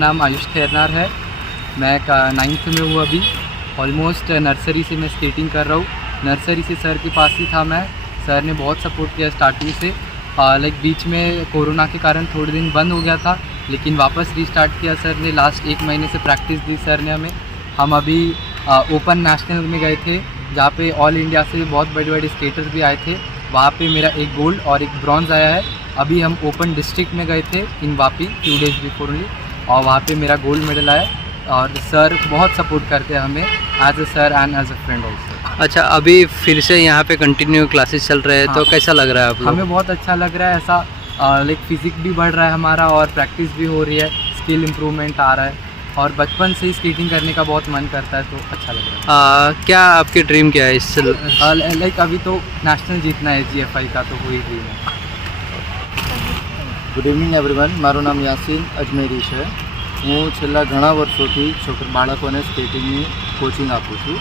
नाम आयुष खैरनार है। मैं 9th में हूँ अभी। ऑलमोस्ट नर्सरी से मैं स्केटिंग कर रहा हूँ। नर्सरी से सर के पास ही था मैं। सर ने बहुत सपोर्ट किया स्टार्टिंग से। लाइक बीच में कोरोना के कारण थोड़े दिन बंद हो गया था, लेकिन वापस रीस्टार्ट किया सर ने। लास्ट 1 महीने से प्रैक्टिस दी सर ने हमें। हम अभी ओपन नेशनल में गए थे, जहाँ पे ऑल इंडिया से बहुत बड़े बड़े स्केटर्स भी आए थे। वहाँ पे मेरा एक गोल्ड और एक ब्रॉन्ज़ आया है। अभी हम ओपन डिस्ट्रिक्ट में गए थे इन वापी 2 डेज़ बिफोर ओनली, और वहाँ पे मेरा गोल्ड मेडल आया। और सर बहुत सपोर्ट करते हैं हमें as a sir and as a friend also. अच्छा, अभी फिर से यहाँ पे कंटिन्यू क्लासेस चल रहे हैं, हाँ। तो कैसा लग रहा है आप लोग? हमें बहुत अच्छा लग रहा है। ऐसा लाइक फिजिक भी बढ़ रहा है हमारा और प्रैक्टिस भी हो रही है, स्किल इम्प्रूवमेंट आ रहा है, और बचपन से ही स्केटिंग करने का बहुत मन करता है, तो अच्छा लग रहा है। क्या आपकी ड्रीम क्या है इससे? लाइक अभी तो नेशनल जीतना है GFI का, तो वही ड्रीम है। ગુડ ઇવનિંગ એવરીવન, મારું નામ યાસીન અજમેરી છે। હું છેલ્લા ઘણા વર્ષોથી બાળકોને સ્કેટિંગની કોચિંગ આપું છું।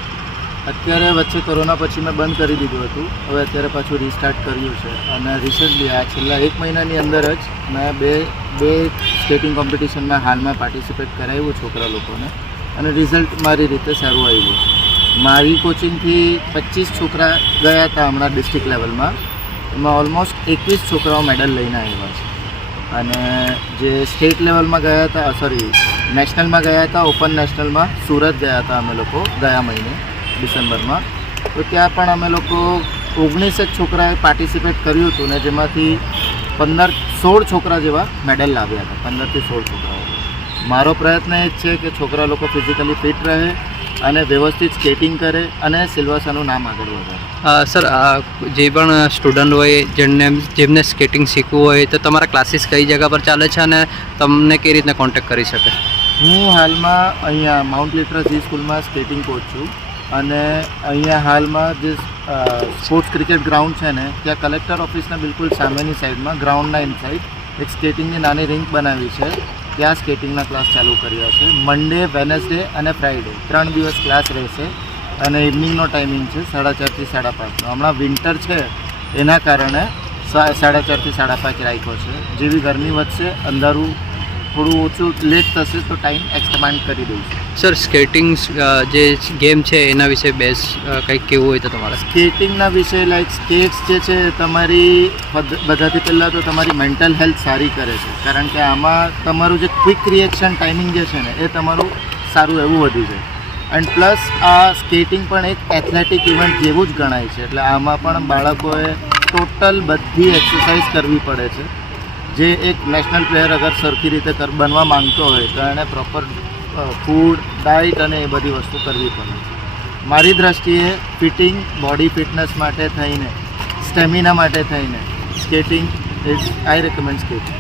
અત્યારે વચ્ચે કોરોના પછી મેં બંધ કરી દીધું હતું, હવે અત્યારે પાછું રીસ્ટાર્ટ કર્યું છે। અને રિસન્ટલી આ છેલ્લા 1 મહિનાની અંદર જ મેં બે સ્કેટિંગ કોમ્પિટિશનમાં હાલમાં પાર્ટિસિપેટ કરાવ્યું છોકરા લોકોને, અને રિઝલ્ટ મારી રીતે સારું આવ્યું છે। મારી કોચિંગથી 25 છોકરા ગયા હતા હમણાં ડિસ્ટ્રિક્ટ લેવલમાં, એમાં ઓલમોસ્ટ 21 છોકરાઓ મેડલ લઈને આવ્યા છે। અને જે સ્ટેટ લેવલમાં ગયા હતા, સોરી નેશનલમાં ગયા હતા, ઓપન નેશનલમાં સુરત ગયા હતા અમે લોકો ગયા મહિને ડિસેમ્બરમાં। તો ત્યાં પણ અમે લોકો 19 છોકરાએ પાર્ટિસિપેટ કર્યું હતું, ને જેમાંથી 16 છોકરા જેવા મેડલ લાવ્યા હતા, 15 થી 16 છોકરાઓ। મારો પ્રયત્ન એ જ છે કે છોકરા લોકો ફિઝિકલી ફિટ રહે અને વ્યવસ્થિત સ્કેટિંગ કરે અને સિલવાસાનું નામ આગળ વધારે। સર, જે પણ સ્ટુડન્ટ હોય જેમને સ્કેટિંગ શીખવું હોય, તો તમારા ક્લાસીસ કઈ જગ્યા પર ચાલે છે અને તમને કઈ રીતના કોન્ટેક્ટ કરી શકે? હું હાલમાં અહીંયા માઉન્ટ લિટરસી સ્કૂલમાં સ્કેટિંગ કોચ છું, અને અહીંયા હાલમાં જે સ્પોર્ટ્સ ક્રિકેટ ગ્રાઉન્ડ છે ને, ત્યાં કલેક્ટર ઓફિસના બિલકુલ સામેની સાઈડમાં ગ્રાઉન્ડના ઇનસાઇડ એક સ્કેટિંગની નાની રિંક બનાવી છે, ત્યાં સ્કેટિંગના ક્લાસ ચાલુ કર્યા છે। મંડે, વેનસડે અને ફ્રાઈડે 3 દિવસ ક્લાસ રહેશે, અને ઇવનિંગનો ટાઈમિંગ છે 4:30 થી 5:30। હમણાં વિન્ટર છે એના કારણે 4:30 થી 5:30 રાખ્યો છે। જેવી ગરમી વધશે, અંધારું થોડું ઓછું લેટ થશે, તો ટાઈમ એક્સપાન્ડ કરી દઈશું। સર, સ્કેટિંગ જે ગેમ છે એના વિશે કંઈક કેવું હોય તો તમારે? સ્કેટિંગના વિશે લાઈક સ્કેટ્સ જે છે તમારી બધાથી પહેલાં તો તમારી મેન્ટલ હેલ્થ સારી કરે છે, કારણ કે આમાં તમારું જે ક્વિક રિએક્શન ટાઈમિંગ જે છે ને એ તમારું સારું એવું વધી જાય। એન્ડ પ્લસ આ સ્કેટિંગ પણ એક એથ્લેટિક ઇવેન્ટ જેવું જ ગણાય છે, એટલે આમાં પણ બાળકોએ ટોટલ બધી એક્સરસાઇઝ કરવી પડે છે। જે એક નેશનલ પ્લેયર અગર સરખી રીતે બનવા માંગતો હોય તો એણે પ્રોપર ફૂડ, ડાયટ અને એ બધી વસ્તુ કરવી પડે છે। મારી દ્રષ્ટિએ ફિટિંગ, બોડી ફિટનેસ માટે થઈને, સ્ટેમિના માટે થઈને સ્કેટિંગ આઈ રેકમેન્ડ સ્કેટિંગ।